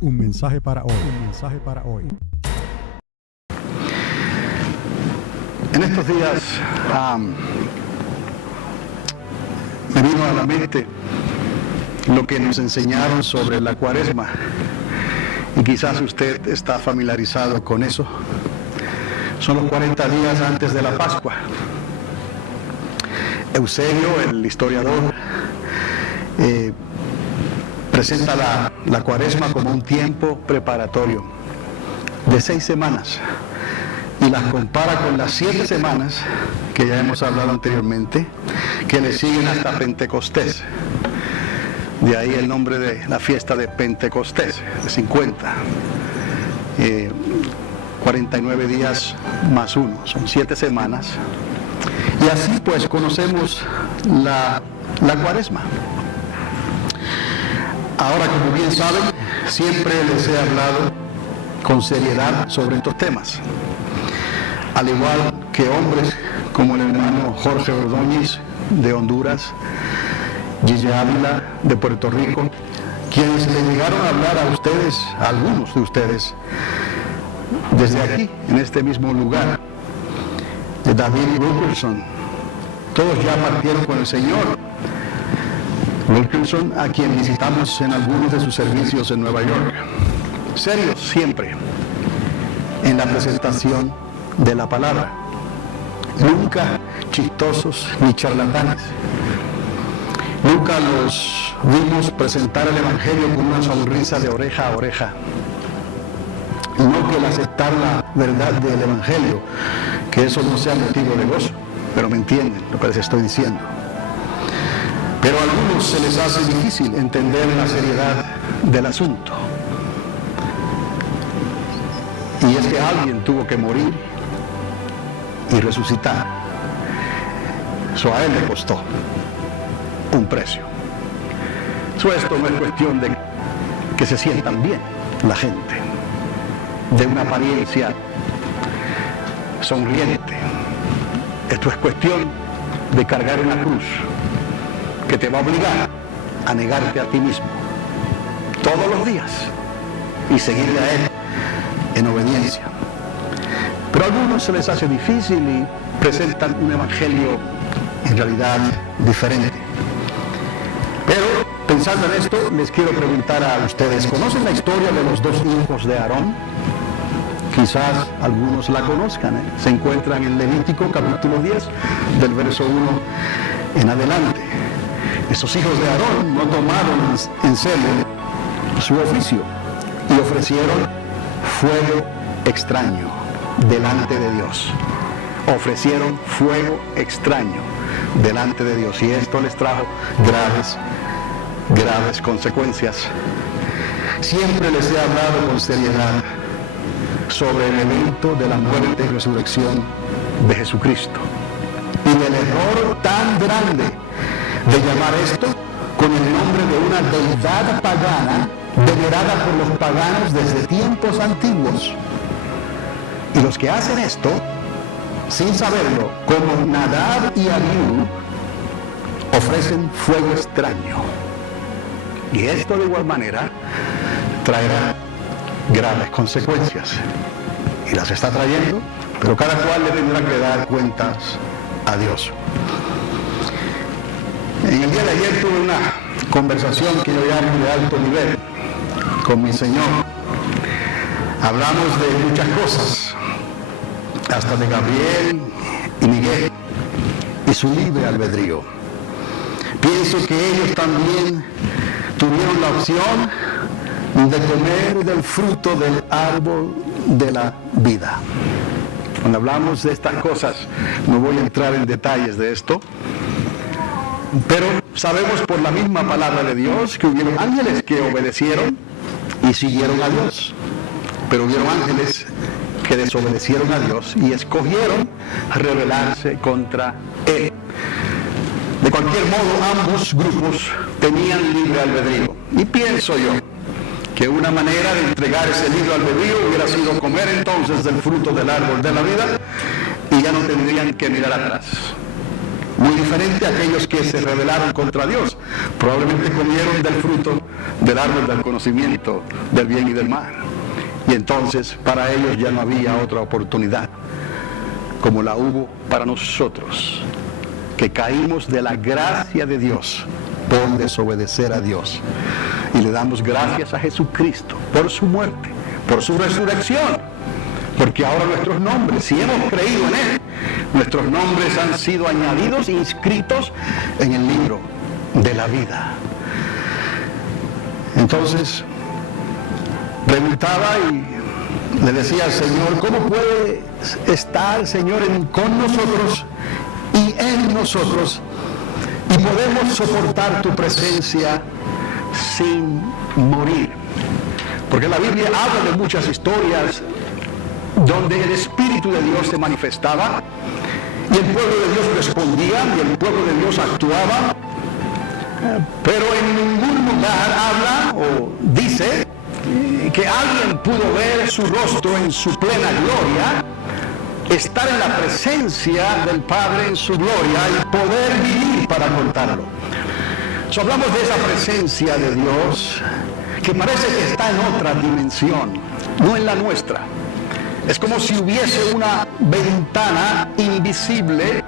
Un mensaje para hoy. Un mensaje para hoy. En estos días me vino a la mente lo que nos enseñaron sobre la Cuaresma, y quizás usted está familiarizado con eso. Son los 40 días antes de la Pascua. Eusebio, el historiador, presenta la Cuaresma como un tiempo preparatorio de 6 semanas y las compara con las 7 semanas que ya hemos hablado anteriormente, que le siguen hasta Pentecostés. De ahí el nombre de la fiesta de Pentecostés, de 50. 49 días más 1, son 7 semanas. Y así pues conocemos la Cuaresma. Ahora, como bien saben, siempre les he hablado con seriedad sobre estos temas. Al igual que hombres como el hermano Jorge Ordóñez de Honduras, Gille Ávila de Puerto Rico, quienes le llegaron a hablar a ustedes, a algunos de ustedes, desde aquí, en este mismo lugar, de David Wilkerson. Todos ya partieron con el Señor. Wilkerson, a quien visitamos en algunos de sus servicios en Nueva York. Serios siempre en la presentación de la palabra. Nunca chistosos ni charlatanes. Nunca los vimos presentar el Evangelio con una sonrisa de oreja a oreja. No que el aceptar la verdad del Evangelio, que eso no sea motivo de gozo, pero me entienden lo que les estoy diciendo. Pero a algunos se les hace difícil entender la seriedad del asunto. Y es que alguien tuvo que morir y resucitar. Eso a él le costó un precio. Esto no es cuestión de que se sientan bien la gente, de una apariencia sonriente. Esto es cuestión de cargar una cruz que te va a obligar a negarte a ti mismo todos los días y seguirle a Él en obediencia. Pero a algunos se les hace difícil y presentan un evangelio en realidad diferente. Pero pensando en esto, les quiero preguntar a ustedes, ¿conocen la historia de los 2 hijos de Aarón? Quizás algunos la conozcan, Se encuentran en Levítico capítulo 10, del verso 1 en adelante. Estos hijos de Aarón no tomaron en serio su oficio y ofrecieron fuego extraño delante de Dios. Ofrecieron fuego extraño delante de Dios, y esto les trajo graves consecuencias. Siempre les he hablado con seriedad sobre el evento de la muerte y resurrección de Jesucristo y del error tan grande de llamar esto con el nombre de una deidad pagana venerada por los paganos desde tiempos antiguos. Y los que hacen esto, sin saberlo, como Nadab y Abiú, ofrecen fuego extraño. Y esto de igual manera traerá graves consecuencias. Y las está trayendo, pero cada cual le tendrá que dar cuentas a Dios. En el día de ayer tuve una conversación que yo llamo de alto nivel con mi Señor. Hablamos de muchas cosas, hasta de Gabriel y Miguel y su libre albedrío. Pienso que ellos también tuvieron la opción de comer del fruto del árbol de la vida. Cuando hablamos de estas cosas, no voy a entrar en detalles de esto, pero sabemos por la misma palabra de Dios que hubieron ángeles que obedecieron y siguieron a Dios, pero hubieron ángeles que desobedecieron a Dios y escogieron rebelarse contra Él. De cualquier modo, ambos grupos tenían libre albedrío. Y pienso yo que una manera de entregar ese libre albedrío hubiera sido comer entonces del fruto del árbol de la vida y ya no tendrían que mirar atrás. muy diferente a aquellos que se rebelaron contra Dios. Probablemente comieron del fruto del árbol del conocimiento del bien y del mal. Y entonces para ellos ya no había otra oportunidad como la hubo para nosotros, que caímos de la gracia de Dios por desobedecer a Dios. Y le damos gracias a Jesucristo por su muerte, por su resurrección, porque ahora nuestros nombres, si hemos creído en Él, nuestros nombres han sido añadidos e inscritos en el libro de la vida. Entonces, preguntaba y le decía al Señor, ¿cómo puede estar, Señor, con nosotros y en nosotros, y podemos soportar tu presencia sin morir? Porque la Biblia habla de muchas historias donde el Espíritu de Dios se manifestaba y el pueblo de Dios respondía y el pueblo de Dios actuaba, pero en ningún lugar habla o dice que alguien pudo ver su rostro en su plena gloria, estar en la presencia del Padre en su gloria y poder vivir para contarlo. So, hablamos de esa presencia de Dios que parece que está en otra dimensión, no en la nuestra. Es como si hubiese una ventana invisible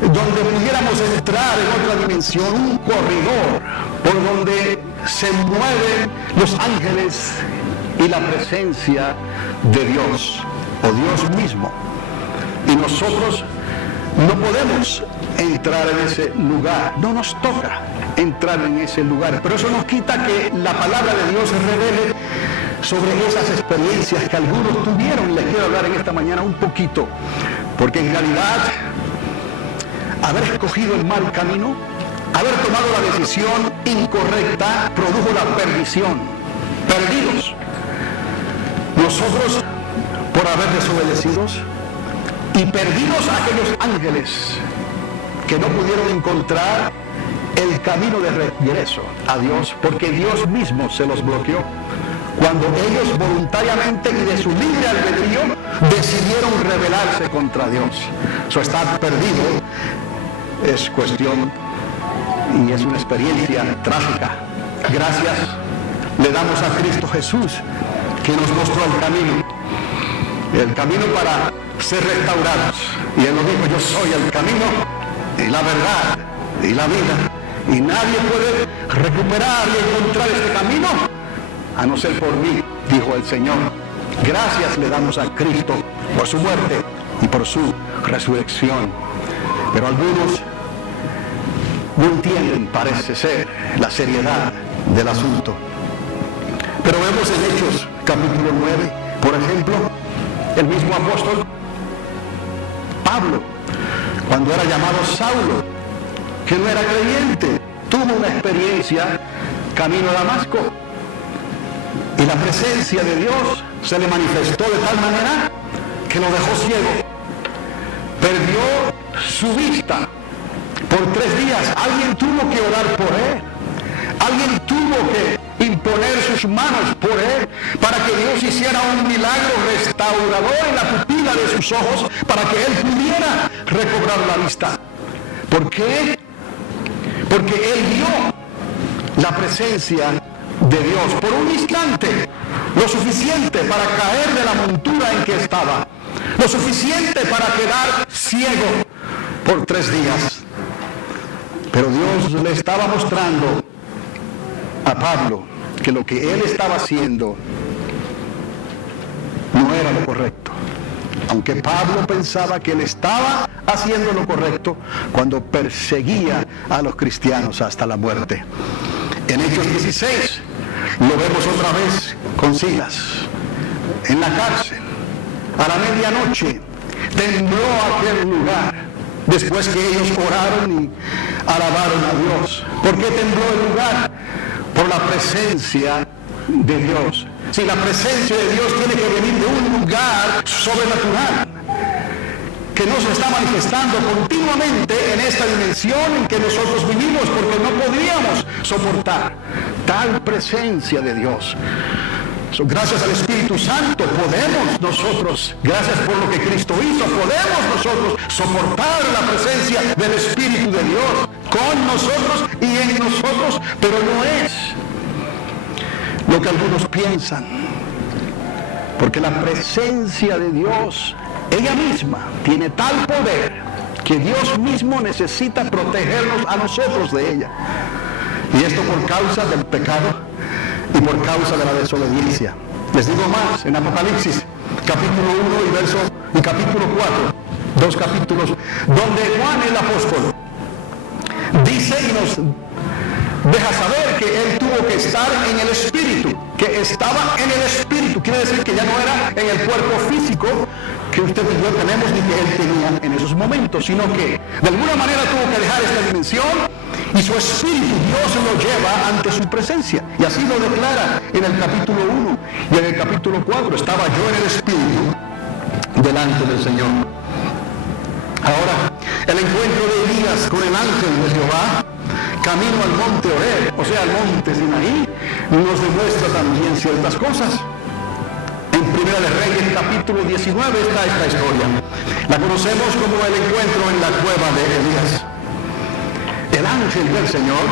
donde pudiéramos entrar en otra dimensión, un corredor por donde se mueven los ángeles y la presencia de Dios, o Dios mismo. Y nosotros no podemos entrar en ese lugar, no nos toca entrar en ese lugar, pero eso no quita que la palabra de Dios se revele sobre esas experiencias que algunos tuvieron. Les quiero hablar en esta mañana un poquito, porque en realidad haber escogido el mal camino, haber tomado la decisión incorrecta, produjo la perdición. Perdidos nosotros por haber desobedecido, y perdidos aquellos ángeles que no pudieron encontrar el camino de regreso a Dios, porque Dios mismo se los bloqueó cuando ellos voluntariamente y de su libre albedrío decidieron rebelarse contra Dios. So, estar perdido es cuestión y es una experiencia trágica. Gracias le damos a Cristo Jesús, que nos mostró el camino para ser restaurados. Y Él nos dijo, yo soy el camino y la verdad y la vida, y nadie puede recuperar y encontrar este camino a no ser por mí, dijo el Señor. Gracias le damos a Cristo por su muerte y por su resurrección. Pero algunos no entienden, parece ser, la seriedad del asunto. Pero vemos en Hechos capítulo 9, por ejemplo, el mismo apóstol Pablo, cuando era llamado Saulo, que no era creyente, tuvo una experiencia camino a Damasco, y la presencia de Dios se le manifestó de tal manera que lo dejó ciego. Perdió su vista por 3 días. Alguien tuvo que orar por él. Alguien tuvo que imponer sus manos por él para que Dios hiciera un milagro restaurador en la pupila de sus ojos para que él pudiera recobrar la vista. ¿Por qué? Porque él vio la presencia de Dios por un instante, lo suficiente para caer de la montura en que estaba, lo suficiente para quedar ciego por 3 días. Pero Dios le estaba mostrando a Pablo que lo que él estaba haciendo no era lo correcto, aunque Pablo pensaba que él estaba haciendo lo correcto cuando perseguía a los cristianos hasta la muerte. En Hechos 16 lo vemos otra vez con Silas en la cárcel. A la medianoche tembló aquel lugar después que ellos oraron y alabaron a Dios. ¿Por qué tembló el lugar? Por la presencia de Dios. Si la presencia de Dios tiene que venir de un lugar sobrenatural que nos está manifestando continuamente en esta dimensión en que nosotros vivimos, porque no podríamos soportar tal presencia de Dios. poderoso. Gracias al Espíritu Santo podemos nosotros, gracias por lo que Cristo hizo, podemos nosotros soportar la presencia del Espíritu de Dios con nosotros y en nosotros, pero no es lo que algunos piensan, porque la presencia de Dios, ella misma, tiene tal poder que Dios mismo necesita protegernos a nosotros de ella. Y esto por causa del pecado y por causa de la desobediencia. Les digo más, en Apocalipsis, capítulo 1 y capítulo 4, 2 capítulos, donde Juan el apóstol dice y nos deja saber que él tuvo que estar en el Espíritu, que estaba en el Espíritu, quiere decir que ya no era en el cuerpo físico que usted y yo tenemos ni que él tenía en esos momentos, sino que de alguna manera tuvo que dejar esta dimensión y su Espíritu, Dios lo lleva ante su presencia, y así lo declara en el capítulo 1 y en el capítulo 4, estaba yo en el Espíritu delante del Señor. Ahora, el encuentro de Elías con el ángel de Jehová camino al monte Horeb, o sea, al monte Sinaí, nos demuestra también ciertas cosas. En Primera de Reyes, capítulo 19, está esta historia. La conocemos como el encuentro en la cueva de Elías. El ángel del Señor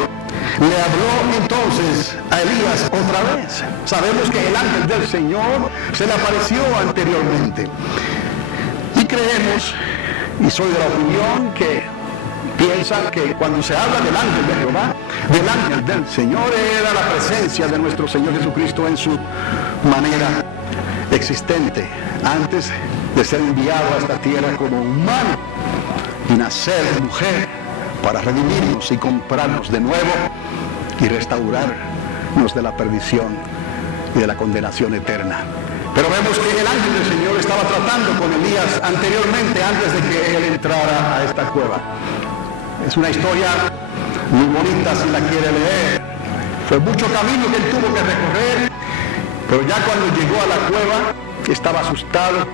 le habló entonces a Elías otra vez. Sabemos que el ángel del Señor se le apareció anteriormente. Y creemos, y soy de la opinión que piensa que cuando se habla del ángel de Jehová, del ángel del Señor, era la presencia de nuestro Señor Jesucristo en su manera existente, antes de ser enviado a esta tierra como humano y nacer de mujer para redimirnos y comprarnos de nuevo y restaurarnos de la perdición y de la condenación eterna. Pero vemos que el ángel del Señor estaba tratando con Elías anteriormente, antes de que él entrara a esta cueva. Es una historia muy bonita si la quiere leer. Fue mucho camino que él tuvo que recorrer, pero ya cuando llegó a la cueva, estaba asustado.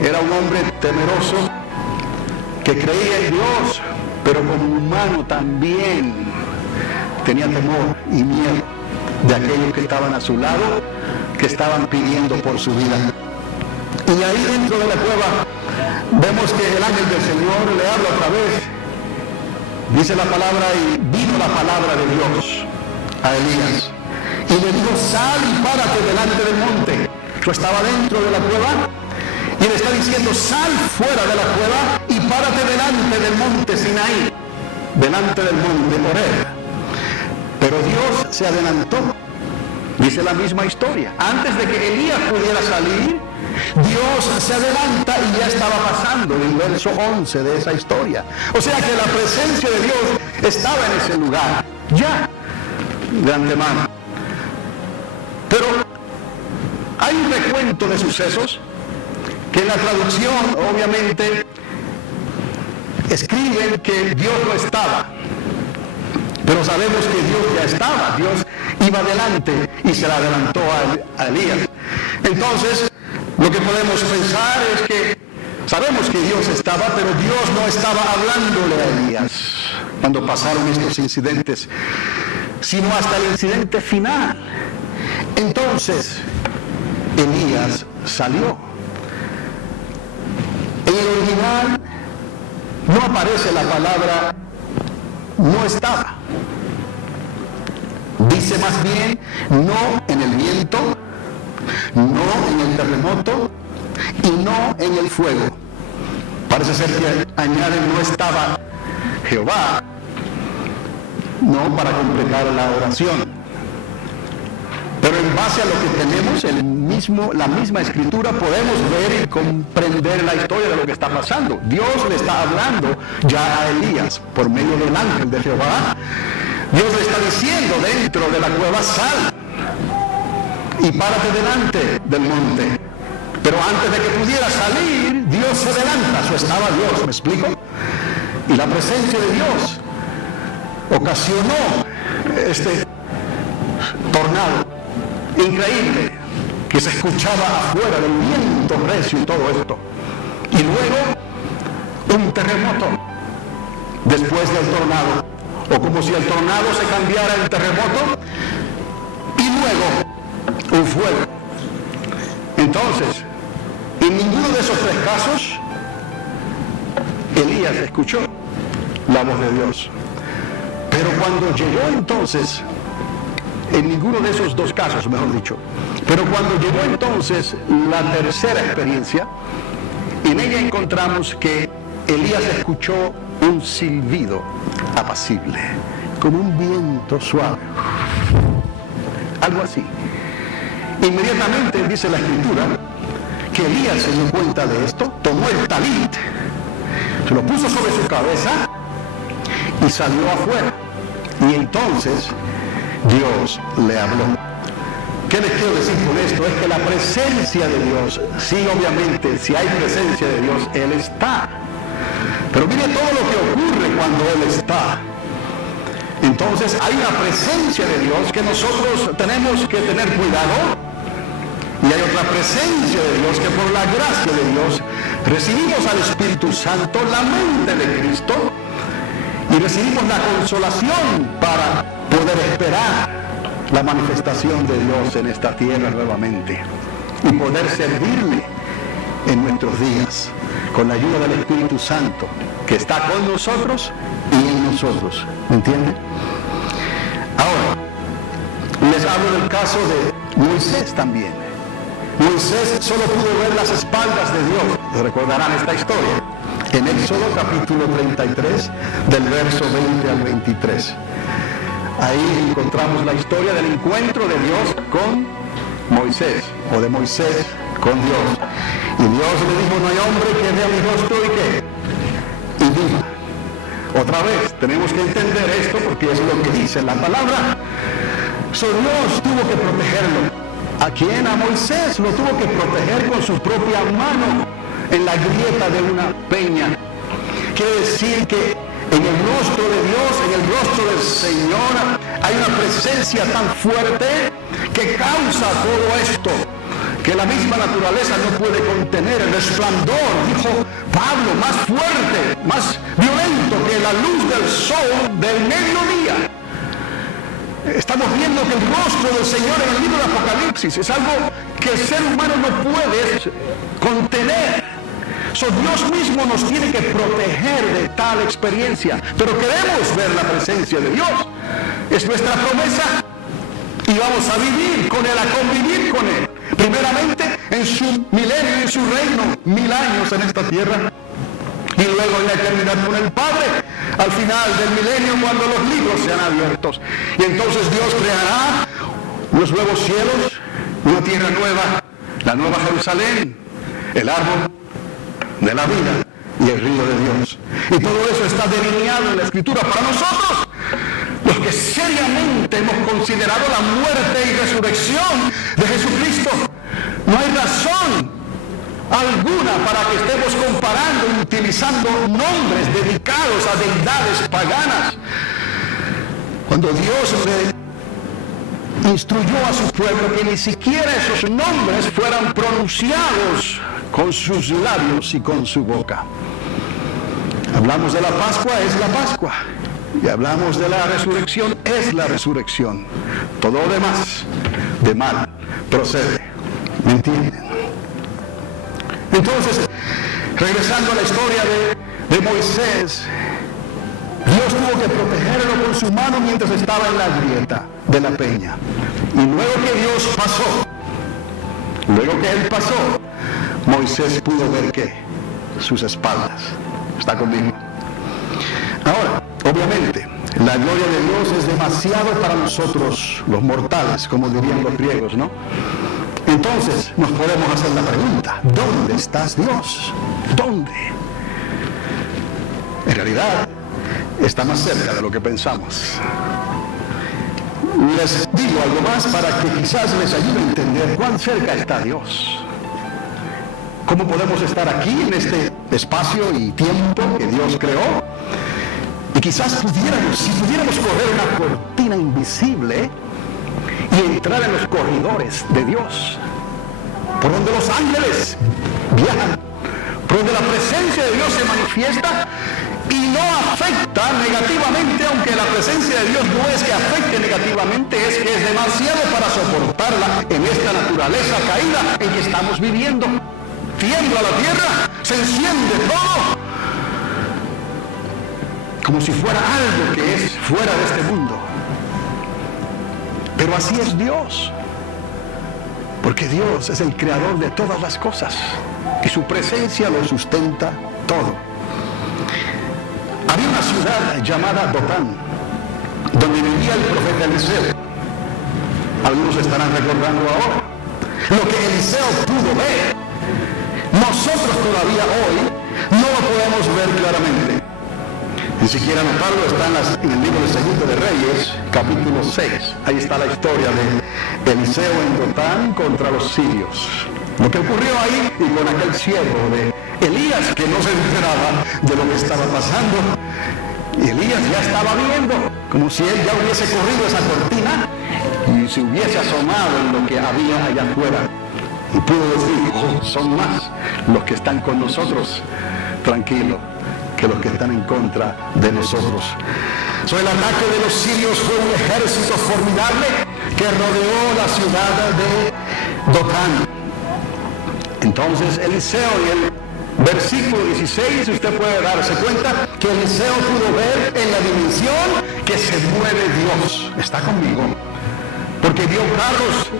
Era un hombre temeroso, que creía en Dios, pero como humano también tenía temor y miedo de aquellos que estaban a su lado, que estaban pidiendo por su vida. Y ahí dentro de la cueva vemos que el ángel del Señor le habla otra vez. Dice la palabra, y vino la palabra de Dios a Elías y le dijo: sal y párate delante del monte. Yo estaba dentro de la cueva y le está diciendo: sal fuera de la cueva y párate delante del monte Sinaí, delante del monte Horeb. Pero Dios se adelantó. Dice la misma historia. Antes de que Elías pudiera salir, Dios se adelanta y ya estaba pasando el verso 11 de esa historia. O sea que la presencia de Dios estaba en ese lugar, ya, de antemano. Pero hay un recuento de sucesos que en la traducción, obviamente, escriben que Dios no estaba. Pero sabemos que Dios ya estaba, Dios iba adelante y se le adelantó a Elías. Entonces, lo que podemos pensar es que sabemos que Dios estaba, pero Dios no estaba hablándole a Elías cuando pasaron estos incidentes, sino hasta el incidente final. Entonces, Elías salió. En el original no aparece la palabra no estaba. Dice más bien no en el viento, no en el terremoto y no en el fuego. Parece ser que añaden no estaba Jehová, no para completar la oración. Pero en base a lo que tenemos, la misma escritura, podemos ver y comprender la historia de lo que está pasando. Dios le está hablando ya a Elías por medio del ángel de Jehová. Dios le está diciendo dentro de la cueva: sal y párate delante del monte. Pero antes de que pudiera salir, Dios se adelanta. Eso estaba Dios, ¿me explico? Y la presencia de Dios ocasionó este tornado increíble que se escuchaba afuera, del viento recio y todo esto. Y luego un terremoto después del tornado, o como si el tornado se cambiara en terremoto, y luego un fuego. Entonces, en ninguno de esos tres casos, Elías escuchó la voz de Dios. Pero cuando llegó entonces, en ninguno de esos dos casos, mejor dicho, pero cuando llegó entonces la tercera experiencia, en ella encontramos que Elías escuchó un silbido apacible, como un viento suave, algo así. Inmediatamente dice la Escritura que Elías se dio cuenta de esto, tomó el talit, se lo puso sobre su cabeza y salió afuera. Y entonces Dios le habló. ¿Qué les quiero decir con esto? Es que la presencia de Dios, sí, obviamente, si hay presencia de Dios, Él está. Pero mire todo lo que ocurre cuando Él está. Entonces hay una presencia de Dios que nosotros tenemos que tener cuidado. Y hay otra presencia de Dios que por la gracia de Dios recibimos al Espíritu Santo, la mente de Cristo, y recibimos la consolación para poder esperar la manifestación de Dios en esta tierra nuevamente y poder servirle en nuestros días con la ayuda del Espíritu Santo que está con nosotros y en nosotros. ¿Me entienden? Ahora, les hablo del caso de Moisés también. Moisés solo pudo ver las espaldas de Dios. Recordarán esta historia en Éxodo capítulo 33 del verso 20 al 23. Ahí encontramos la historia del encuentro de Dios con Moisés, o de Moisés con Dios. Y Dios le dijo: no hay hombre que vea mi rostro y qué, y viva. Otra vez, tenemos que entender esto porque es lo que dice la palabra. Dios tuvo que protegerlo. ¿A quién? A Moisés. Lo tuvo que proteger con su propia mano en la grieta de una peña. Quiere decir que en el rostro de Dios, en el rostro del Señor, hay una presencia tan fuerte que causa todo esto, que la misma naturaleza no puede contener. El resplandor, dijo Pablo, más fuerte, más violento que la luz del sol del mediodía. Estamos viendo que el rostro del Señor en el libro de Apocalipsis es algo que el ser humano no puede contener. Dios mismo nos tiene que proteger de tal experiencia, pero queremos ver la presencia de Dios. Es nuestra promesa y vamos a vivir con Él, a convivir con Él. Primeramente en su milenio, en su reino, 1000 años en esta tierra, y luego en la eternidad con el Padre, al final del milenio, cuando los libros sean abiertos. Y entonces Dios creará los nuevos cielos, una tierra nueva, la nueva Jerusalén, el árbol de la vida y el río de Dios. Y todo eso está delineado en la Escritura para nosotros, los que seriamente hemos considerado la muerte y resurrección de Jesucristo. No hay razón alguna para que estemos comparando y utilizando nombres dedicados a deidades paganas, cuando Dios le instruyó a su pueblo que ni siquiera esos nombres fueran pronunciados con sus labios y con su boca. Hablamos de la Pascua, es la Pascua. Y hablamos de la resurrección, es la resurrección. Todo lo demás de mal procede. ¿Me entienden? Entonces, regresando a la historia de Moisés, Dios tuvo que protegerlo con su mano mientras estaba en la grieta de la peña. Y luego que Dios pasó, luego que Él pasó, Moisés pudo ver ¿qué? Sus espaldas. ¿Está conmigo? Ahora, obviamente, la gloria de Dios es demasiado para nosotros los mortales, como dirían los griegos, ¿no? Entonces nos podemos hacer la pregunta: ¿dónde estás, Dios? ¿Dónde? En realidad está más cerca de lo que pensamos. Les digo algo más para que quizás les ayude a entender cuán cerca está Dios. ¿Cómo podemos estar aquí en este espacio y tiempo que Dios creó? Y quizás si pudiéramos correr una cortina invisible y entrar en los corredores de Dios, por donde los ángeles viajan, por donde la presencia de Dios se manifiesta y no afecta negativamente, aunque la presencia de Dios no es que afecte negativamente, es que es es demasiado para soportarla en esta naturaleza caída en que estamos viviendo. Tiembla la tierra, se enciende todo, como si fuera algo que es fuera de este mundo. Pero así es Dios, porque Dios es el creador de todas las cosas y su presencia lo sustenta todo. Había una ciudad llamada Dotán, donde vivía el profeta Eliseo. Algunos estarán recordando ahora lo que Eliseo pudo ver. Nosotros todavía hoy no lo podemos ver claramente. Ni siquiera notarlo, está en el libro de Segundo de Reyes, capítulo 6. Ahí está la historia de Eliseo en Dotán contra los sirios. Lo que ocurrió ahí y con aquel siervo de Elías que no se enteraba de lo que estaba pasando. Y Elías ya estaba viendo, como si él ya hubiese corrido esa cortina y se hubiese asomado en lo que había allá afuera. Y pudo decir, oh, son más los que están con nosotros, tranquilo, que los que están en contra de nosotros. El ataque de los sirios fue un ejército formidable que rodeó la ciudad de Dotán. Entonces Eliseo, en el versículo 16, usted puede darse cuenta que Eliseo pudo ver en la dimensión que se mueve Dios. Está conmigo. Porque vio carros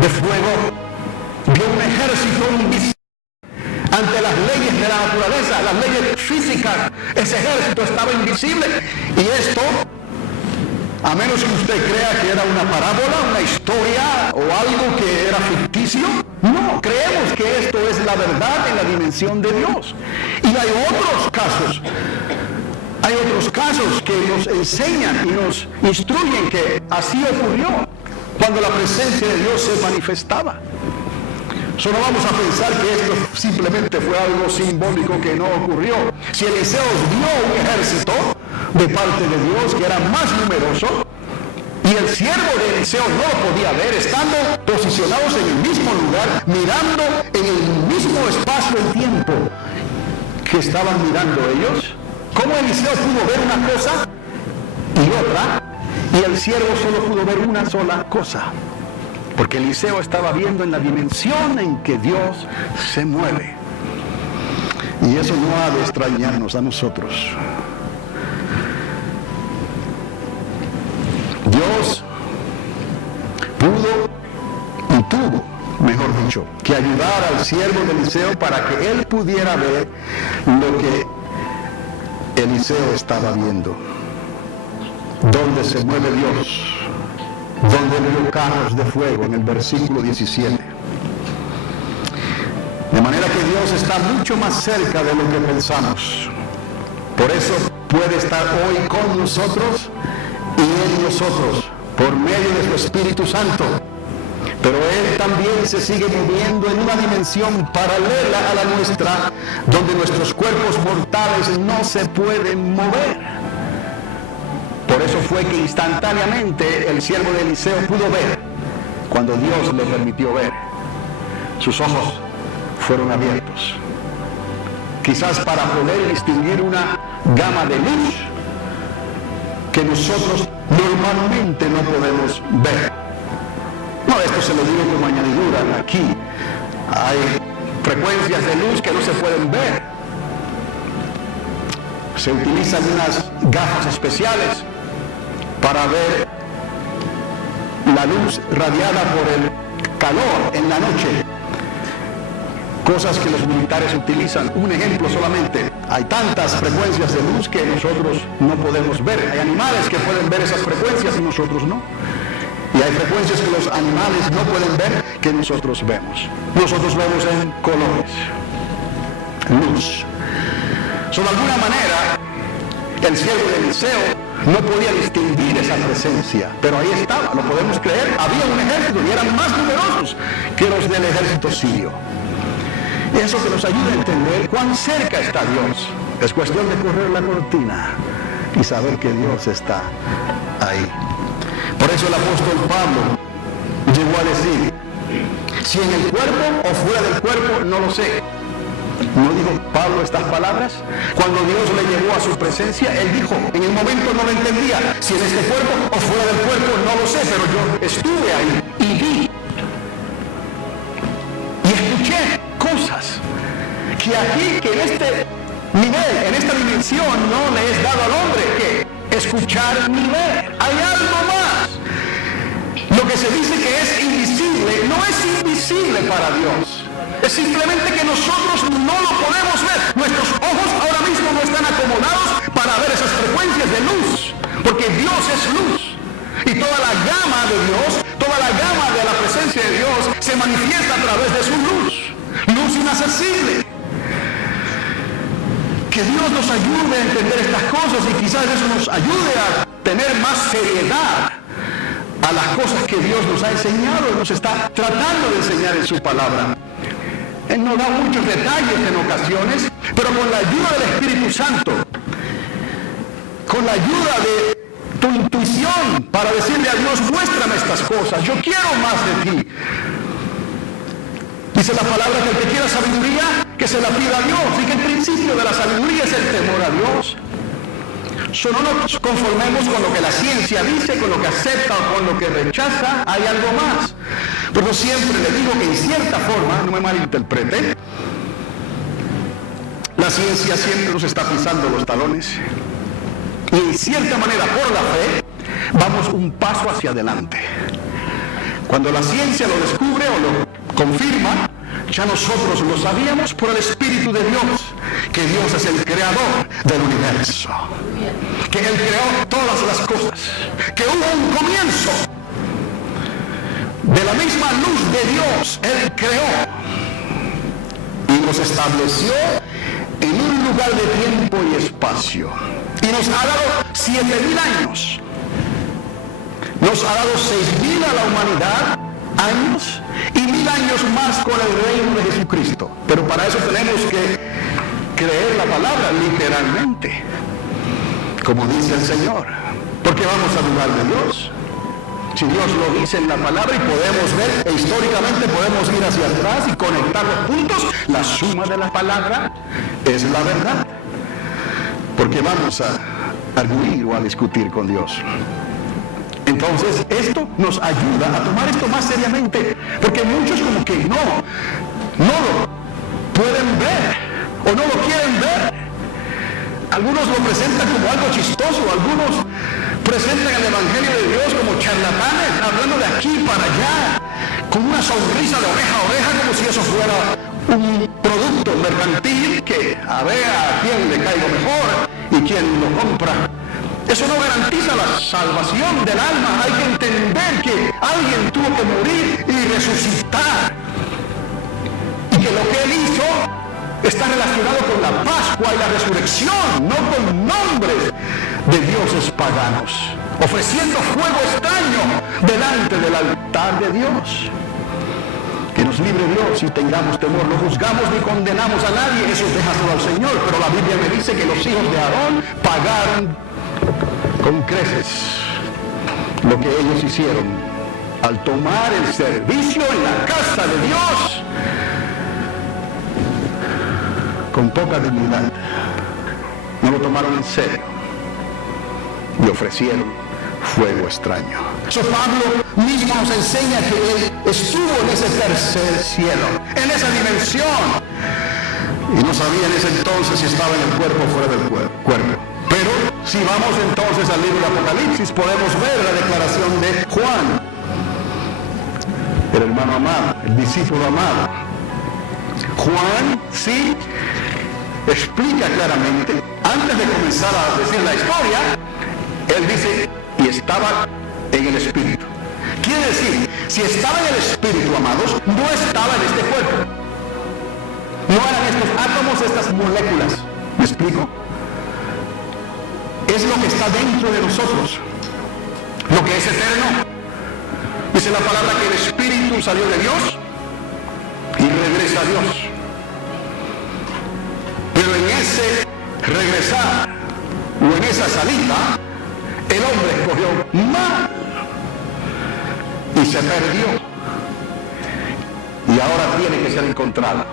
de fuego, vio un ejército invisible. Ante las leyes de la naturaleza, las leyes físicas, ese ejército estaba invisible. Y esto, a menos que usted crea que era una parábola, una historia o algo que era ficticio, no, creemos que esto es la verdad en la dimensión de Dios. Y hay otros casos que nos enseñan y nos instruyen que así ocurrió cuando la presencia de Dios se manifestaba. Solo vamos a pensar que esto simplemente fue algo simbólico que no ocurrió. Si Eliseo vio un ejército de parte de Dios que era más numeroso, y el siervo de Eliseo no lo podía ver, estando posicionados en el mismo lugar, mirando en el mismo espacio y tiempo que estaban mirando ellos, ¿cómo Eliseo pudo ver una cosa y otra, y el siervo solo pudo ver una sola cosa? Porque Eliseo estaba viendo en la dimensión en que Dios se mueve. Y eso no ha de extrañarnos a nosotros. Dios pudo y tuvo, mejor dicho, que ayudar al siervo de Eliseo para que él pudiera ver lo que Eliseo estaba viendo. Donde se mueve Dios, donde vio carros de fuego en el versículo 17. De manera que Dios está mucho más cerca de lo que pensamos. Por eso puede estar hoy con nosotros y en nosotros por medio de su Espíritu Santo. Pero Él también se sigue moviendo en una dimensión paralela a la nuestra, donde nuestros cuerpos mortales no se pueden mover. Por eso fue que instantáneamente el siervo de Eliseo pudo ver cuando Dios le permitió ver. Sus ojos fueron abiertos, quizás para poder distinguir una gama de luz que nosotros normalmente no podemos ver. No, esto se lo digo como añadidura. Aquí hay frecuencias de luz que no se pueden ver. Se utilizan unas gafas especiales para ver la luz radiada por el calor en la noche. Cosas que los militares utilizan. Un ejemplo solamente. Hay tantas frecuencias de luz que nosotros no podemos ver. Hay animales que pueden ver esas frecuencias y nosotros no. Y hay frecuencias que los animales no pueden ver que nosotros vemos. Nosotros vemos en colores, luz. De alguna manera, el siervo de Eliseo no podía distinguir esa presencia, pero ahí estaba, lo podemos creer. Había un ejército y eran más numerosos que los del ejército sirio. Y eso que nos ayuda a entender cuán cerca está Dios. Es cuestión de correr la cortina y saber que Dios está ahí. Por eso el apóstol Pablo llegó a decir, si en el cuerpo o fuera del cuerpo, no lo sé. ¿No dijo Pablo estas palabras? Cuando Dios le llevó a su presencia, él dijo, en el momento no lo entendía, si en este cuerpo o fuera del cuerpo, no lo sé, pero yo estuve ahí y vi y escuché cosas que aquí, que en este nivel, en esta dimensión, no le es dado al hombre que escuchar ni ver. Hay algo más. Lo que se dice que es invisible, no es invisible para Dios. Es simplemente que nosotros no lo podemos ver. Nuestros ojos ahora mismo no están acomodados para ver esas frecuencias de luz, porque Dios es luz. Y toda la gama de Dios, toda la gama de la presencia de Dios se manifiesta a través de su luz. Luz inaccesible. Que Dios nos ayude a entender estas cosas y quizás eso nos ayude a tener más seriedad a las cosas que Dios nos ha enseñado y nos está tratando de enseñar en su palabra. Él nos da muchos detalles en ocasiones, pero con la ayuda del Espíritu Santo, con la ayuda de tu intuición para decirle a Dios, muéstrame estas cosas, yo quiero más de ti. Dice la palabra que el que quiera sabiduría, que se la pida a Dios, y que el principio de la sabiduría es el temor a Dios. No nos conformemos con lo que la ciencia dice, con lo que acepta o con lo que rechaza, hay algo más. Pero siempre le digo que en cierta forma, no me malinterprete, la ciencia siempre nos está pisando los talones y en cierta manera por la fe vamos un paso hacia adelante. Cuando la ciencia lo descubre o lo confirma, ya nosotros lo sabíamos por el Espíritu de Dios, que Dios es el creador del universo, que Él creó todas las cosas, que hubo un comienzo. De la misma luz de Dios, Él creó y nos estableció en un lugar de tiempo y espacio. Y nos ha dado 7,000 años. Nos ha dado 6,000 a la humanidad, años, y 1,000 años más con el reino de Jesucristo. Pero para eso tenemos que creer la palabra literalmente, como dice el Señor. Porque vamos a dudar de Dios. Si Dios lo dice en la palabra y podemos ver, e históricamente podemos ir hacia atrás y conectar los puntos, la suma de la palabra es la verdad. Porque vamos a arguir o a discutir con Dios. Entonces, esto nos ayuda a tomar esto más seriamente, porque muchos como que no lo pueden ver o no lo quieren ver. Algunos lo presentan como algo chistoso, algunos presentan el Evangelio de Dios como charlatanes, hablando de aquí para allá, con una sonrisa de oreja a oreja, como si eso fuera un producto mercantil que a ver a quién le caigo mejor y quién lo compra. Eso no garantiza la salvación del alma. Hay que entender que alguien tuvo que morir y resucitar. Y que lo que Él hizo está relacionado con la Pascua y la resurrección, no con nombres de dioses paganos, ofreciendo fuego extraño delante del altar de Dios. Que nos libre Dios y tengamos temor. No juzgamos ni condenamos a nadie, eso déjaselo al Señor. Pero la Biblia me dice que los hijos de Aarón pagaron con creces lo que ellos hicieron al tomar el servicio en la casa de Dios con poca dignidad. No lo tomaron en serio y ofrecieron fuego extraño. So Pablo mismo nos enseña que él estuvo en ese tercer cielo, en esa dimensión, y no sabía en ese entonces si estaba en el cuerpo o fuera del cuerpo. Pero si vamos entonces al libro de Apocalipsis, podemos ver la declaración de Juan, el hermano amado, el discípulo amado. Juan sí explica claramente, antes de comenzar a decir la historia, él dice, y estaba en el Espíritu. Quiere decir, si estaba en el Espíritu, amados, no estaba en este cuerpo. No eran estos átomos, estas moléculas. ¿Me explico? Es lo que está dentro de nosotros, lo que es eterno. Dice la palabra que el Espíritu salió de Dios y regresa a Dios. Pero en ese regresar o en esa salida, el hombre escogió mal y se perdió. Y ahora tiene que ser encontrado.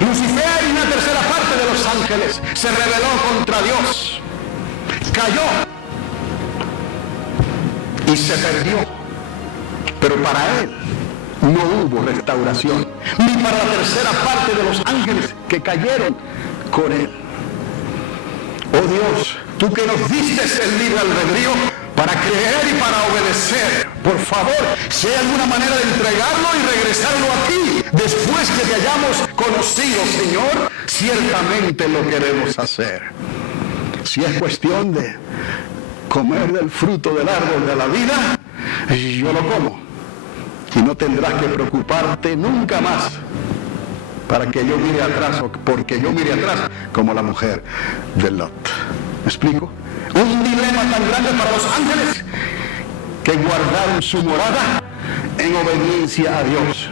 Lucifer y una tercera parte de los ángeles se rebeló contra Dios. Cayó. Y y se perdió. Pero para él no hubo restauración, ni para la tercera parte de los ángeles que cayeron con él. Oh Dios, tú que nos diste el libre albedrío para creer y para obedecer, por favor, si hay alguna manera de entregarlo y regresarlo a ti después que te hayamos conocido, Señor, ciertamente lo queremos hacer. Si es cuestión de comer del fruto del árbol de la vida, yo lo como. Y no tendrás que preocuparte nunca más para que yo mire atrás, o porque yo mire atrás como la mujer de Lot. ¿Me explico? Un dilema tan grande para los ángeles que guardaron su morada en obediencia a Dios.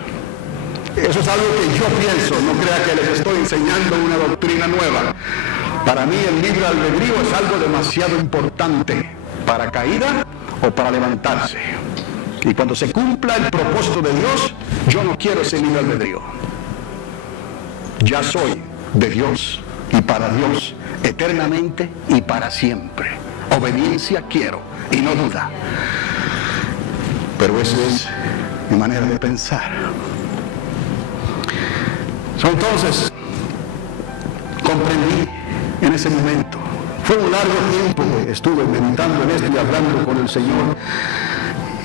Eso es algo que yo pienso, no crea que les estoy enseñando una doctrina nueva. Para mí el libre albedrío es algo demasiado importante para caída o para levantarse. Y cuando se cumpla el propósito de Dios, yo no quiero ese libre albedrío. Ya soy de Dios y para Dios, eternamente y para siempre. Obediencia quiero y no duda. Pero eso es mi manera de pensar. Entonces, comprendí en ese momento. Fue un largo tiempo que estuve meditando en esto y hablando con el Señor.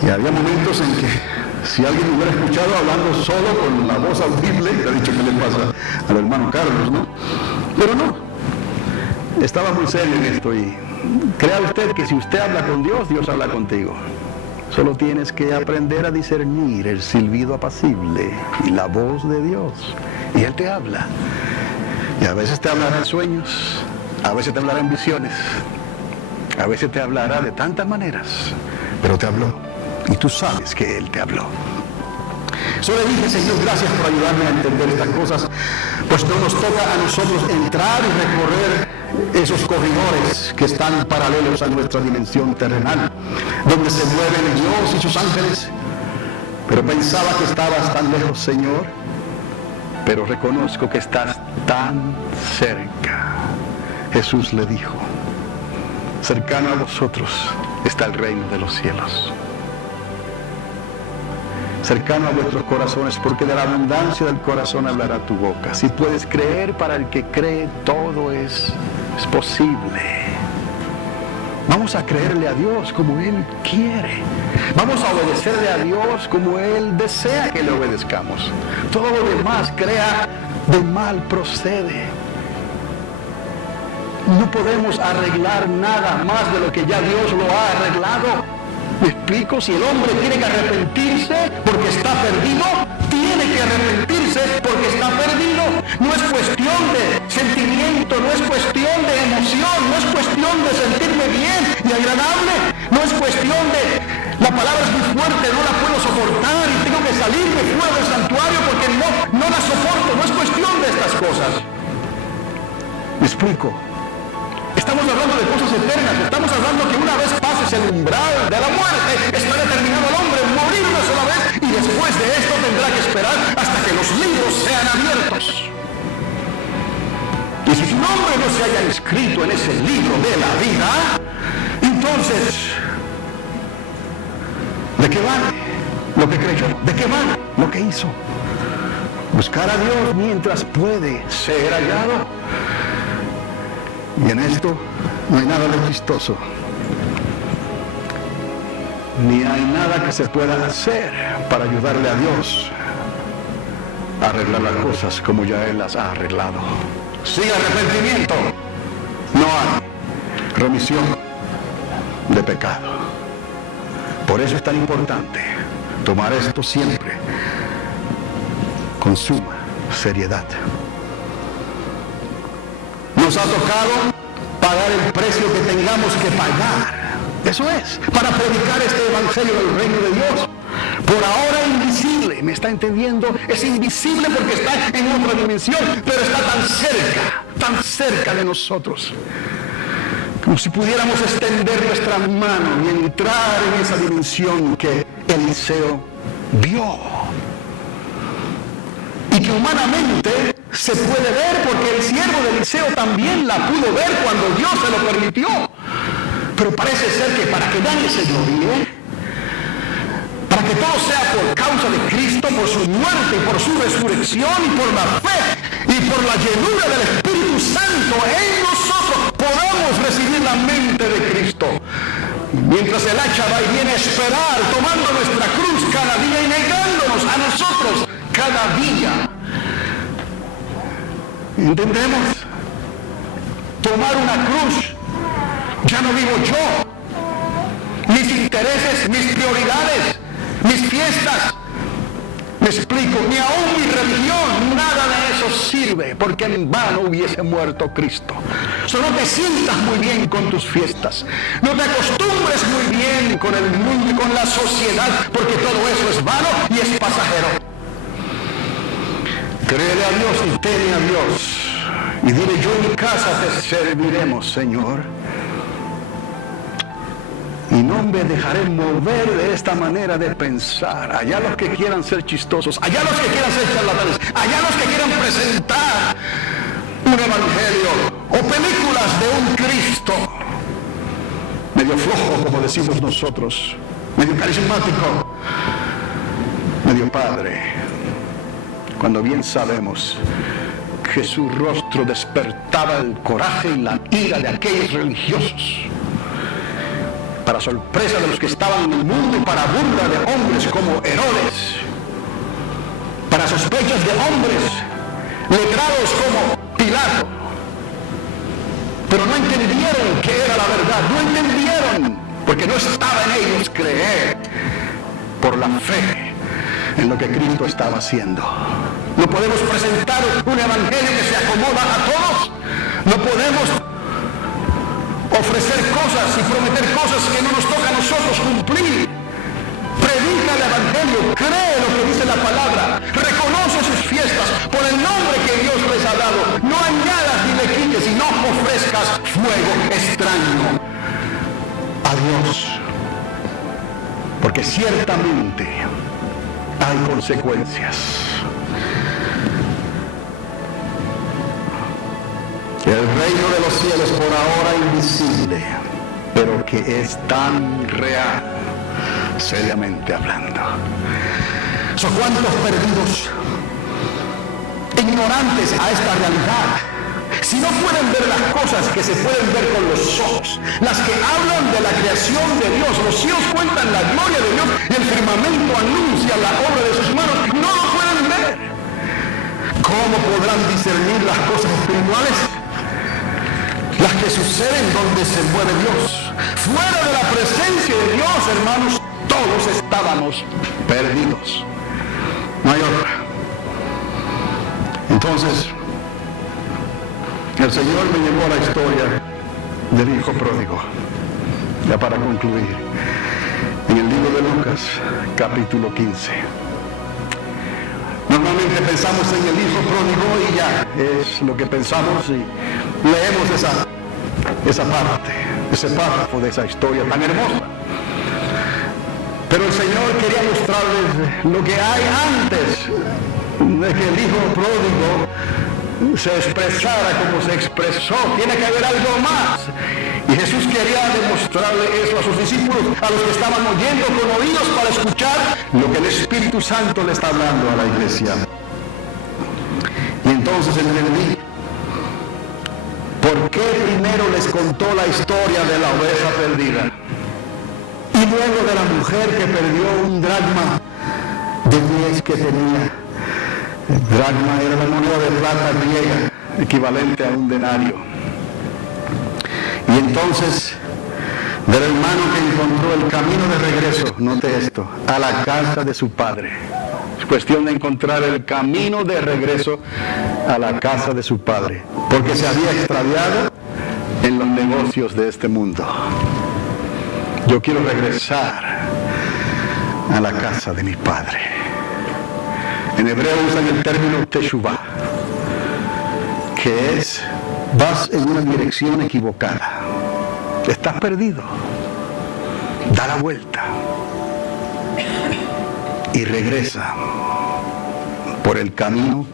Y había momentos en que si alguien me hubiera escuchado hablando solo con la voz audible, le ha dicho que le pasa al hermano Carlos, ¿no? Pero no, estaba muy serio en esto y crea usted que si usted habla con Dios, Dios habla contigo. Solo tienes que aprender a discernir el silbido apacible y la voz de Dios. Y Él te habla. Y a veces te hablará en sueños, a veces te hablará en visiones, a veces te hablará de tantas maneras, pero te habló. Y tú sabes que Él te habló. Solo le dije, Señor, gracias por ayudarme a entender estas cosas, pues no nos toca a nosotros entrar y recorrer esos corredores que están paralelos a nuestra dimensión terrenal, donde se mueven Dios y sus ángeles. Pero pensaba que estabas tan lejos, Señor, pero reconozco que estás tan cerca. Jesús le dijo, cercano a vosotros está el reino de los cielos. Cercano a vuestros corazones, porque de la abundancia del corazón hablará tu boca. Si puedes creer, para el que cree, todo es posible. Vamos a creerle a Dios como Él quiere. Vamos a obedecerle a Dios como Él desea que le obedezcamos. Todo lo demás, crea, de mal procede. No podemos arreglar nada más de lo que ya Dios lo ha arreglado. ¿Me explico? Si el hombre tiene que arrepentirse porque está perdido, tiene que arrepentirse porque está perdido. No es cuestión de sentimiento, no es cuestión de emoción, no es cuestión de sentirme bien y agradable, no es cuestión de la palabra es muy fuerte, no la puedo soportar y tengo que salirme fuera del santuario porque no la soporto. No es cuestión de estas cosas. ¿Me explico? Estamos hablando de cosas eternas, estamos hablando que una vez pases el umbral de la muerte, está determinado el hombre morir una sola vez y después de esto tendrá que esperar hasta que los libros sean abiertos. Y si su nombre no se haya inscrito en ese libro de la vida, entonces, ¿de qué vale lo que creyó? ¿De qué vale lo que hizo? Buscar a Dios mientras puede ser hallado. Y en esto no hay nada de chistoso, ni hay nada que se pueda hacer para ayudarle a Dios a arreglar las cosas como ya Él las ha arreglado. Sin arrepentimiento no hay remisión de pecado. Por eso es tan importante tomar esto siempre con suma seriedad. Nos ha tocado pagar el precio que tengamos que pagar. Eso es, para predicar este evangelio del reino de Dios. Por ahora invisible, ¿me está entendiendo? Es invisible porque está en otra dimensión, pero está tan cerca de nosotros. Como si pudiéramos extender nuestra mano y entrar en esa dimensión que Eliseo vio. Y que humanamente se puede ver porque el siervo de Eliseo también la pudo ver cuando Dios se lo permitió. Pero parece ser que para que nadie se gloríe, que todo sea por causa de Cristo, por su muerte y por su resurrección y por la fe y por la llenura del Espíritu Santo en nosotros, podamos recibir la mente de Cristo. Mientras el hacha va y viene a esperar, tomando nuestra cruz cada día y negándonos a nosotros cada día. ¿Entendemos? Tomar una cruz. Ya no vivo yo. Mis intereses, mis prioridades, mis fiestas. Me explico, ni aún mi religión, nada de eso sirve, porque en vano hubiese muerto Cristo. No te sientas muy bien con tus fiestas, no te acostumbres muy bien con el mundo y con la sociedad, porque todo eso es vano y es pasajero. Créele a Dios y teme a Dios, y dile: yo en mi casa te serviremos, Señor, y no me dejaré mover de esta manera de pensar. Allá los que quieran ser chistosos, allá los que quieran ser charlatanes, allá los que quieran presentar un evangelio o películas de un Cristo medio flojo, como decimos nosotros, medio carismático, medio padre, cuando bien sabemos que su rostro despertaba el coraje y la ira de aquellos religiosos, para sorpresa de los que estaban en el mundo y para burla de hombres como Herodes, para sospechas de hombres letrados como Pilato. Pero no entendieron que era la verdad, no entendieron, porque no estaba en ellos creer por la fe en lo que Cristo estaba haciendo. No podemos presentar un evangelio que se acomoda a todos, no podemos ofrecer cosas y prometer cosas que no nos toca a nosotros cumplir. Predica el evangelio, cree lo que dice la palabra, reconoce sus fiestas por el nombre que Dios les ha dado. No añadas ni le quites y no ofrezcas fuego extraño a Dios, porque ciertamente hay consecuencias. El reino de los cielos por ahora invisible, pero que es tan real, seriamente hablando. ¿Son cuántos perdidos, ignorantes a esta realidad? Si no pueden ver las cosas que se pueden ver con los ojos, las que hablan de la creación de Dios, los cielos cuentan la gloria de Dios y el firmamento anuncia la obra de sus manos, no lo pueden ver. ¿Cómo podrán discernir las cosas espirituales? Las que suceden donde se mueve Dios. Fuera de la presencia de Dios, hermanos, todos estábamos perdidos. No hay otra. Entonces, el Señor me llevó a la historia del hijo pródigo. Ya para concluir, en el libro de Lucas, capítulo 15. Normalmente pensamos en el hijo pródigo y ya es lo que pensamos y leemos esa parte, ese párrafo de esa historia tan hermosa. Pero el Señor quería mostrarles lo que hay antes de que el hijo pródigo se expresara como se expresó. Tiene que haber algo más. Y Jesús quería demostrarle eso a sus discípulos, a los que estaban oyendo con oídos para escuchar lo que el Espíritu Santo le está hablando a la iglesia. Y entonces entendí por qué primero les contó la historia de la oveja perdida y luego de la mujer que perdió un dracma de 10 que tenía. El dracma era la moneda de plata griega, equivalente a un denario. Y entonces, del hermano que encontró el camino de regreso, note esto, a la casa de su padre. Es cuestión de encontrar el camino de regreso a la casa de su padre, porque se había extraviado en los negocios de este mundo. Yo quiero regresar a la casa de mi padre. En hebreo usan el término teshuvah, que es: vas en una dirección equivocada, estás perdido, da la vuelta y regresa por el camino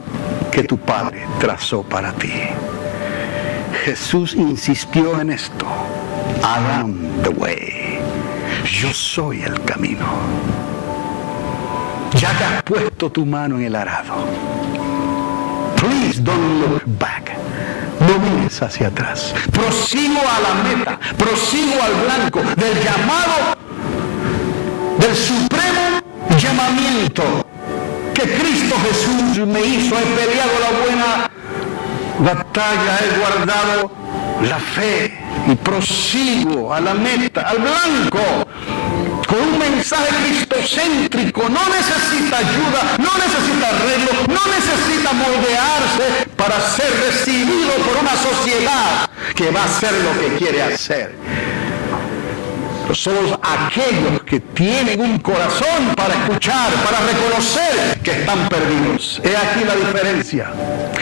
que tu padre trazó para ti. Jesús insistió en esto: I am the way, yo soy el camino. puesto tu mano en el arado. Please don't look back. No mires hacia atrás. Prosigo a la meta, prosigo al blanco del llamado, del supremo llamamiento que Cristo Jesús me hizo. He peleado la buena batalla, he guardado la fe y prosigo a la meta, al blanco, con un mensaje cristocéntrico. No necesita ayuda, no necesita arreglo, no necesita moldearse para ser recibido por una sociedad que va a hacer lo que quiere hacer. Somos aquellos que tienen un corazón para escuchar, para reconocer que están perdidos. He aquí la diferencia.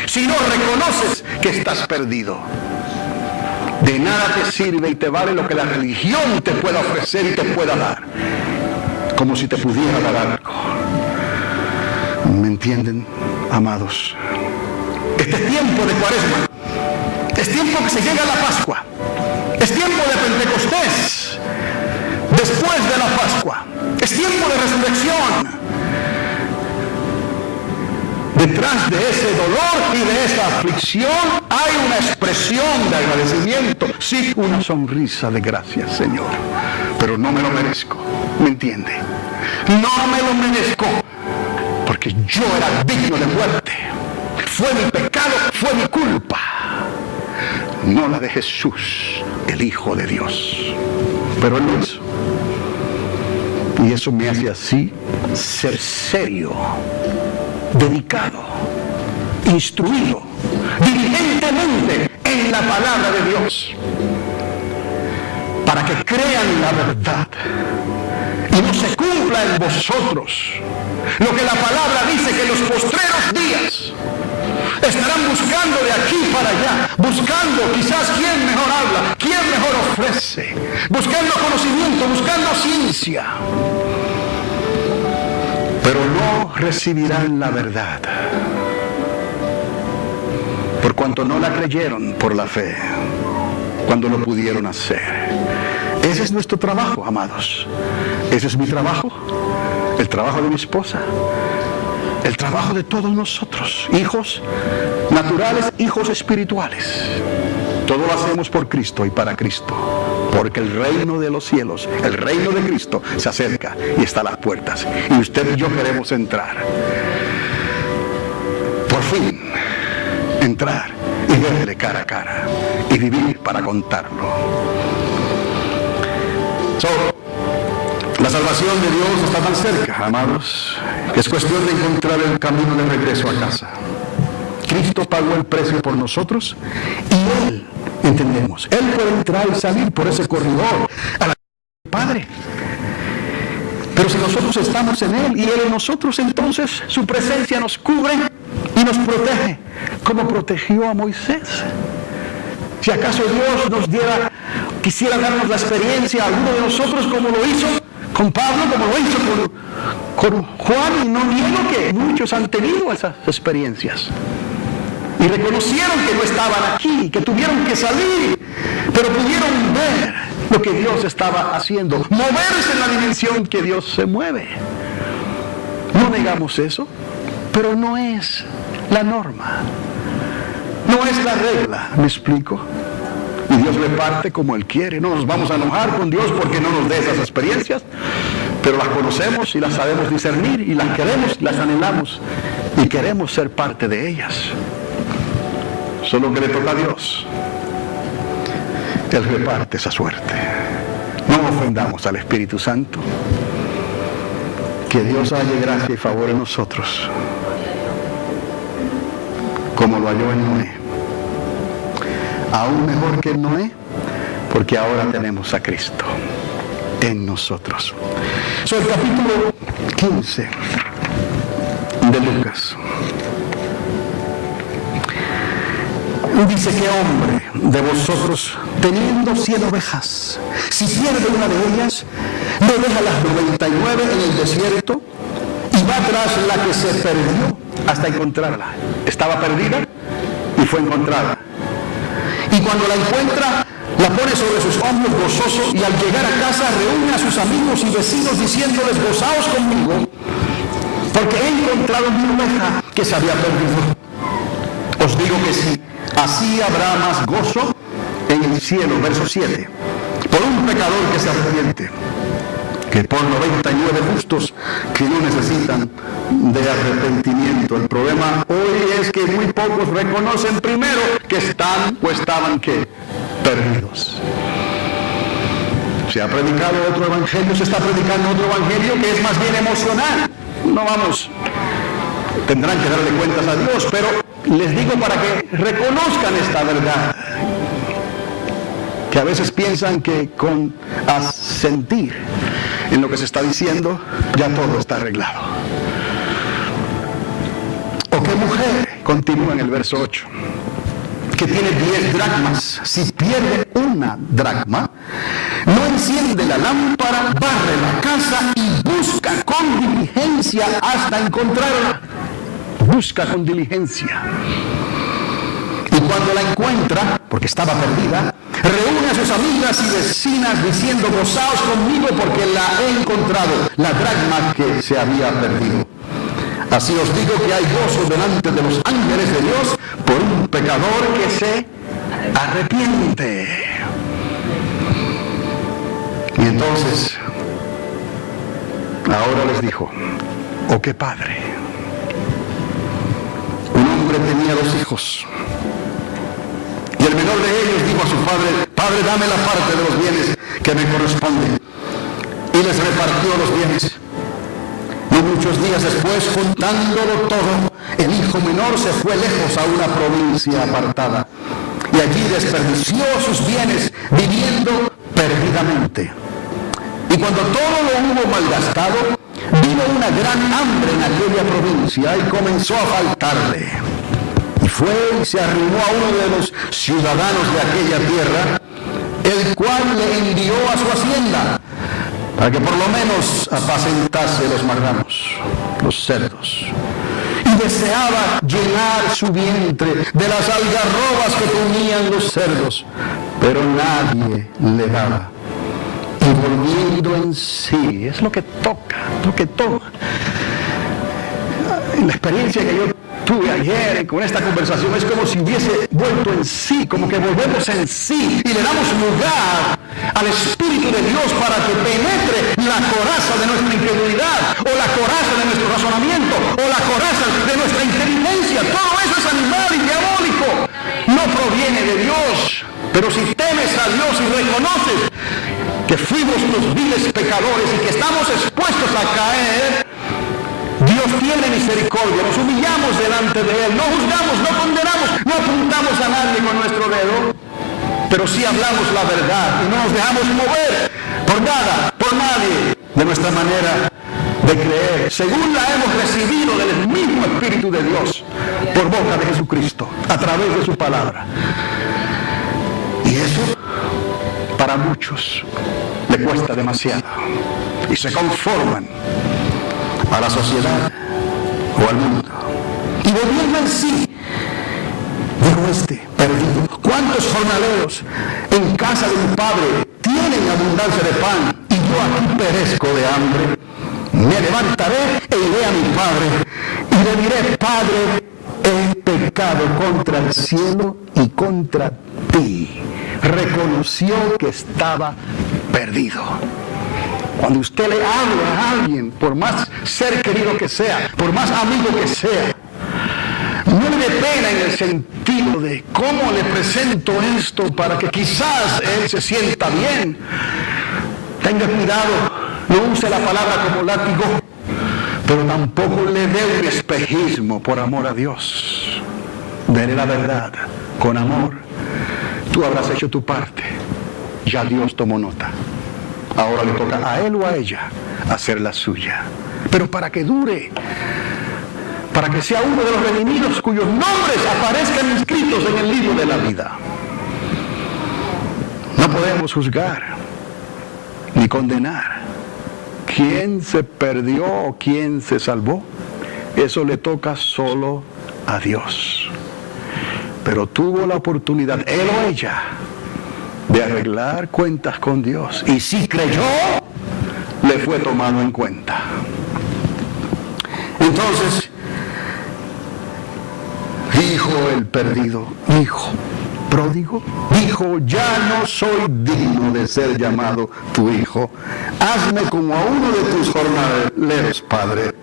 Si no reconoces que estás perdido, de nada te sirve y te vale lo que la religión te pueda ofrecer y te pueda dar, como si te pudiera dar algo. ¿Me entienden, amados? Este es tiempo de Cuaresma, es tiempo que se llega a la Pascua, es tiempo de Pentecostés, después de la Pascua, es tiempo de resurrección. Detrás de ese dolor y de esa aflicción hay una expresión de agradecimiento, sí, una sonrisa de gracias, Señor. Pero no me lo merezco, ¿me entiende? No me lo merezco, porque yo era digno de muerte. Fue mi pecado, fue mi culpa, no la de Jesús, el Hijo de Dios. Pero Él lo hizo. Y eso me hace así ser serio, dedicado, instruido, diligentemente en la palabra de Dios, para que crean la verdad y no se cumpla en vosotros lo que la palabra dice, que en los postreros días estarán buscando de aquí para allá, buscando quizás quién mejor habla, quién mejor ofrece, buscando conocimiento, buscando ciencia, pero no recibirán la verdad, por cuanto no la creyeron por la fe, cuando lo pudieron hacer. Ese es nuestro trabajo, amados. Ese es mi trabajo, el trabajo de mi esposa, el trabajo de todos nosotros, hijos naturales, hijos espirituales. Todo lo hacemos por Cristo y para Cristo, porque el reino de los cielos, el reino de Cristo se acerca y está a las puertas, y usted y yo queremos entrar. Por fin, entrar y verle cara a cara y vivir para contarlo. La salvación de Dios está tan cerca, amados, que es cuestión de encontrar el camino de regreso a casa. Cristo pagó el precio por nosotros y Él, entendemos, Él puede entrar y salir por ese corredor a la Padre. Pero si nosotros estamos en Él y Él en nosotros, entonces su presencia nos cubre y nos protege, como protegió a Moisés. Si acaso Dios quisiera darnos la experiencia a alguno de nosotros, como lo hizo con Pablo, como lo hizo con Juan, y no niego que muchos han tenido esas experiencias y reconocieron que no estaban aquí, que tuvieron que salir, pero pudieron ver lo que Dios estaba haciendo, moverse en la dimensión que Dios se mueve. No negamos eso, pero no es la norma, no es la regla, ¿me explico? Y Dios reparte como Él quiere. No nos vamos a enojar con Dios porque no nos dé esas experiencias, pero las conocemos y las sabemos discernir y las queremos, las anhelamos y queremos ser parte de ellas. Solo que le toca a Dios. Él reparte esa suerte. No ofendamos al Espíritu Santo. Que Dios halle gracia y favor en nosotros, como lo halló en Noé. Aún mejor que en Noé, porque ahora tenemos a Cristo en nosotros. El capítulo 15 de Lucas dice: ¿qué hombre de vosotros, teniendo 100 ovejas, si pierde una de ellas, no deja las 99 en el desierto y va tras la que se perdió hasta encontrarla? Estaba perdida y fue encontrada. Y cuando la encuentra, la pone sobre sus hombros gozoso, y al llegar a casa reúne a sus amigos y vecinos diciéndoles: gozaos conmigo, porque he encontrado mi oveja que se había perdido. Os digo que sí, así habrá más gozo en el cielo, verso 7, por un pecador que se arrepiente, que por 99 justos que no necesitan de arrepentimiento. El problema hoy es que muy pocos reconocen primero que están o estaban ¿qué? Perdidos. Se ha predicado otro evangelio, se está predicando otro evangelio que es más bien emocional. No vamos, tendrán que darle cuentas a Dios, pero les digo para que reconozcan esta verdad, que a veces piensan que con asentir en lo que se está diciendo ya todo está arreglado. ¿O qué mujer? Continúa en el verso 8. Que tiene 10 dracmas, si pierde una dracma, no enciende la lámpara, barre la casa y busca con diligencia hasta encontrarla. Busca con diligencia. Y cuando la encuentra, porque estaba perdida, reúne a sus amigas y vecinas diciendo: gozaos conmigo porque la he encontrado, la dracma que se había perdido. Así os digo que hay gozo delante de los ángeles de Dios por un pecador que se arrepiente. Y entonces, ahora les dijo: oh, qué padre. Un hombre tenía 2 hijos. Y el menor de ellos dijo a su padre: Padre, dame la parte de los bienes que me corresponde. Y les repartió los bienes. No muchos días después, juntándolo todo, el hijo menor se fue lejos a una provincia apartada. Y allí desperdició sus bienes, viviendo perdidamente. Y cuando todo lo hubo malgastado, vino una gran hambre en aquella provincia y comenzó a faltarle. Y fue y se arrimó a uno de los ciudadanos de aquella tierra, el cual le envió a su hacienda, para que por lo menos apacentase los marranos, los cerdos. Y deseaba llenar su vientre de las algarrobas que comían los cerdos, pero nadie le daba. Y volviendo en sí, es lo que toca, lo que toma. En la experiencia que yo tuve ayer con esta conversación, es como si hubiese vuelto en sí, como que volvemos en sí y le damos lugar al Espíritu de Dios para que penetre la coraza de nuestra incredulidad, o la coraza de nuestro razonamiento, o la coraza de nuestra inteligencia. Todo eso es animal y diabólico, no proviene de Dios. Pero si temes a Dios y reconoces que fuimos los viles pecadores y que estamos expuestos a caer, Dios tiene misericordia, nos humillamos delante de Él, no juzgamos, no condenamos, no apuntamos a nadie con nuestro dedo, pero sí hablamos la verdad y no nos dejamos mover por nada, por nadie, de nuestra manera de creer, según la hemos recibido del mismo Espíritu de Dios, por boca de Jesucristo, a través de su palabra. Y eso, para muchos, le cuesta demasiado, y se conforman a la sociedad o al mundo. Y volviendo en sí, dijo perdido: ¿cuántos jornaleros en casa de mi padre tienen abundancia de pan y yo aquí perezco de hambre? Me levantaré e iré a mi padre y le diré: Padre, he pecado contra el cielo y contra ti. Reconoció que estaba perdido. Cuando usted le habla a alguien, por más ser querido que sea, por más amigo que sea, no le dé pena en el sentido de cómo le presento esto para que quizás él se sienta bien. Tenga cuidado, no use la palabra como látigo, pero tampoco le dé un espejismo por amor a Dios. Dele la verdad con amor. Tú habrás hecho tu parte, ya Dios tomó nota. Ahora le toca a él o a ella hacer la suya. Pero para que dure, para que sea uno de los redimidos cuyos nombres aparezcan inscritos en el libro de la vida. No podemos juzgar ni condenar quién se perdió o quién se salvó. Eso le toca solo a Dios. Pero tuvo la oportunidad, él o ella, de arreglar cuentas con Dios. Y si creyó, le fue tomado en cuenta. Entonces, dijo el perdido, hijo pródigo, dijo, ya no soy digno de ser llamado tu hijo. Hazme como a uno de tus jornaleros, padre.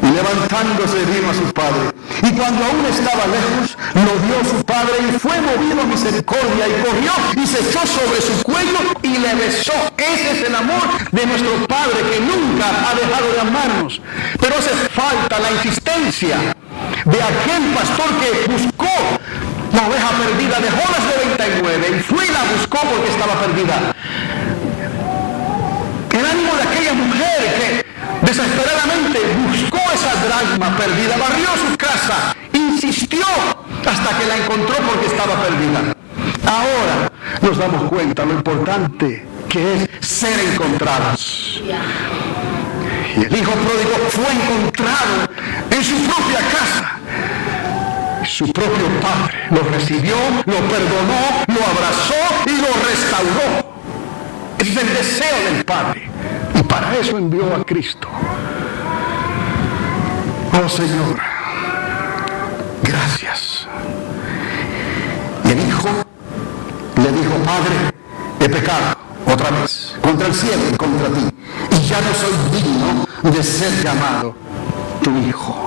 Y levantándose vino a su padre. Y cuando aún estaba lejos, lo vio su padre y fue movido a misericordia y corrió y se echó sobre su cuello y le besó. Ese es el amor de nuestro Padre, que nunca ha dejado de amarnos. Pero hace falta la insistencia de aquel pastor que buscó la oveja perdida, dejó las 99 y fue y la buscó porque estaba perdida. El ánimo de aquella mujer que desesperadamente buscó esa dracma perdida, barrió su casa, insistió hasta que la encontró porque estaba perdida. Ahora nos damos cuenta lo importante que es ser encontrados. Y el hijo pródigo fue encontrado en su propia casa. Su propio padre lo recibió, lo perdonó, lo abrazó y lo restauró. Ese es el deseo del Padre. Y para eso envió a Cristo. Oh Señor, gracias. Y el hijo le dijo, Padre, he pecado otra vez contra el cielo y contra ti, y ya no soy digno de ser llamado tu hijo.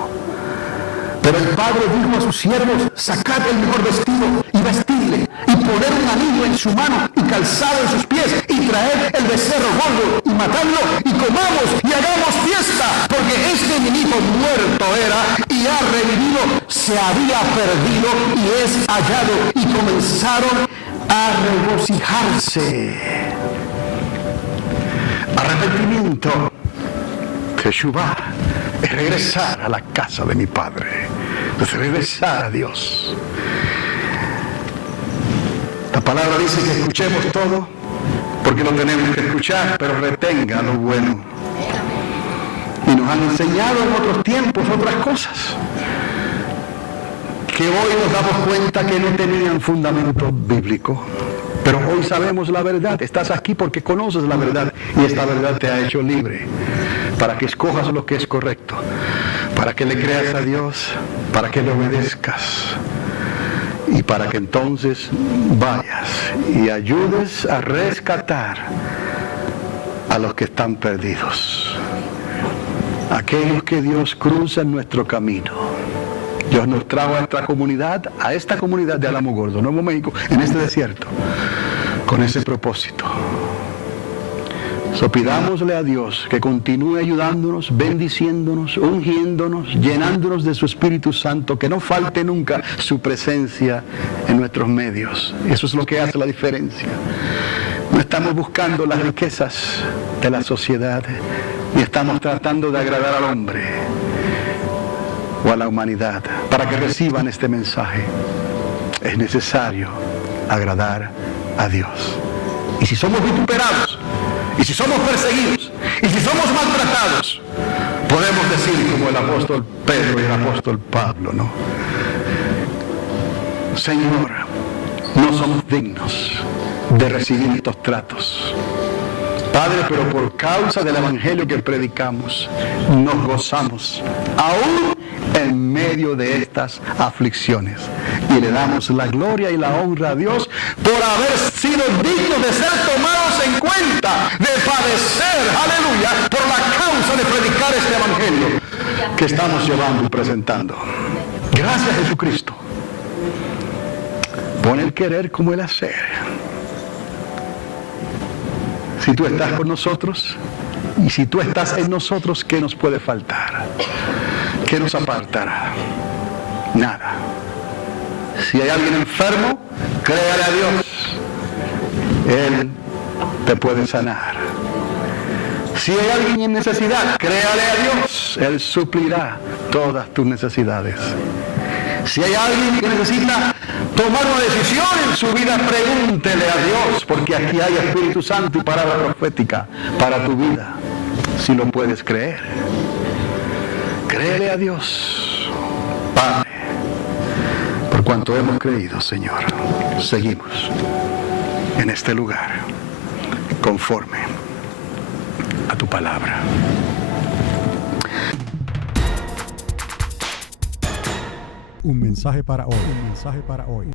Pero el padre dijo a sus siervos, sacad el mejor vestido y vestidle, y poned un anillo en su mano y calzado en sus pies, y traed el becerro gordo y matadlo, y comamos y hagamos fiesta, porque este mi hijo muerto era y ha revivido, se había perdido y es hallado. Y comenzaron a regocijarse. Arrepentimiento, Teshuvah, es regresar a la casa de mi Padre, es regresar a Dios. La palabra dice que escuchemos todo, porque lo tenemos que escuchar, pero retenga lo bueno. Y nos han enseñado en otros tiempos otras cosas, que hoy nos damos cuenta que no tenían fundamento bíblico. Pero hoy sabemos la verdad. Estás aquí porque conoces la verdad, y esta verdad te ha hecho libre para que escojas lo que es correcto, para que le creas a Dios, para que le obedezcas y para que entonces vayas y ayudes a rescatar a los que están perdidos, aquellos que Dios cruza en nuestro camino. Dios nos trajo a esta comunidad de Álamo Gordo, Nuevo México, en este desierto, con ese propósito. So, pidámosle a Dios que continúe ayudándonos, bendiciéndonos, ungiéndonos, llenándonos de su Espíritu Santo, que no falte nunca su presencia en nuestros medios. Eso es lo que hace la diferencia. No estamos buscando las riquezas de la sociedad, ni estamos tratando de agradar al hombre o a la humanidad para que reciban este mensaje. Es necesario agradar a Dios. Y si somos vituperados, y si somos perseguidos, y si somos maltratados, podemos decir como el apóstol Pedro y el apóstol Pablo, ¿no? Señor, no somos dignos de recibir estos tratos, Padre, pero por causa del evangelio que predicamos, nos gozamos aún en medio de estas aflicciones, y le damos la gloria y la honra a Dios por haber sido dignos de ser tomados en cuenta, de padecer, aleluya, por la causa de predicar este evangelio que estamos llevando y presentando. Gracias, Jesucristo. Pon el querer como el hacer. Si tú estás con nosotros, y si tú estás en nosotros, ¿qué nos puede faltar? ¿Qué nos apartará? Nada. Si hay alguien enfermo, créale a Dios. Él te puede sanar. Si hay alguien en necesidad, créale a Dios. Él suplirá todas tus necesidades. Si hay alguien que necesita tomar una decisión en su vida, pregúntele a Dios, porque aquí hay Espíritu Santo y palabra profética para tu vida, si lo puedes creer. Créele a Dios, Padre, por cuanto hemos creído, Señor. Seguimos en este lugar, conforme a tu palabra. Un mensaje para hoy. Un mensaje para hoy.